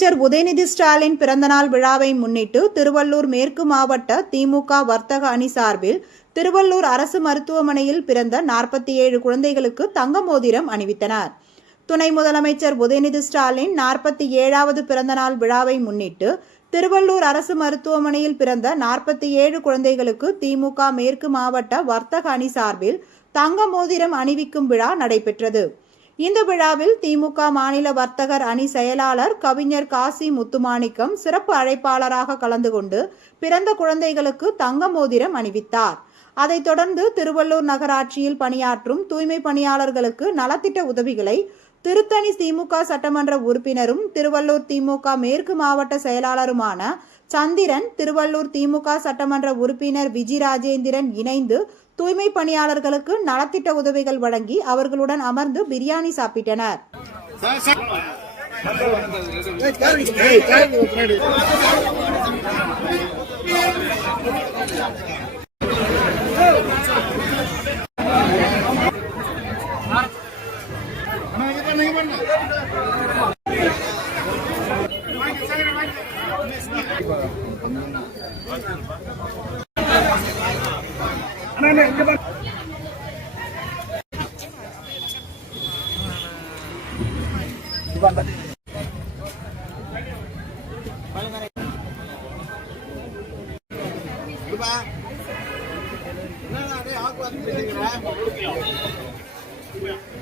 முதலமைச்சர் உதயநிதி ஸ்டாலின் பிறந்தநாள் விழாவை முன்னிட்டு திருவள்ளூர் மேற்கு மாவட்ட திமுக வர்த்தக அணி சார்பில் திருவள்ளூர் அரசு மருத்துவமனையில் பிறந்த 47 குழந்தைகளுக்கு தங்க மோதிரம் அணிவித்தனர். துணை முதலமைச்சர் உதயநிதி ஸ்டாலின் 47வது பிறந்தநாள் விழாவை முன்னிட்டு திருவள்ளூர் அரசு மருத்துவமனையில் பிறந்த 47 குழந்தைகளுக்கு திமுக மேற்கு மாவட்ட வர்த்தக அணி சார்பில் தங்க மோதிரம் அணிவிக்கும் விழா நடைபெற்றது. இந்த விழாவில் திமுக மாநில வர்த்தகர் அணி செயலாளர் கவிஞர் காசி முத்துமாணிக்கம் சிறப்பு அழைப்பாளராக கலந்து கொண்டு பிறந்த குழந்தைகளுக்கு தங்க மோதிரம் அணிவித்தார். அதைத் தொடர்ந்து திருவள்ளூர் நகராட்சியில் பணியாற்றும் தூய்மை பணியாளர்களுக்கு நலத்திட்ட உதவிகளை திருத்தணி திமுக சட்டமன்ற உறுப்பினரும் திருவள்ளூர் திமுக மேற்கு மாவட்ட செயலாளருமான சந்திரன், திருவள்ளூர் திமுக சட்டமன்ற உறுப்பினர் விஜிராஜேந்திரன் இணைந்து தூய்மை பணியாளர்களுக்கு நலத்திட்ட உதவிகள் வழங்கி அவர்களுடன் அமர்ந்து பிரியாணி சாப்பிட்டனர். என்ன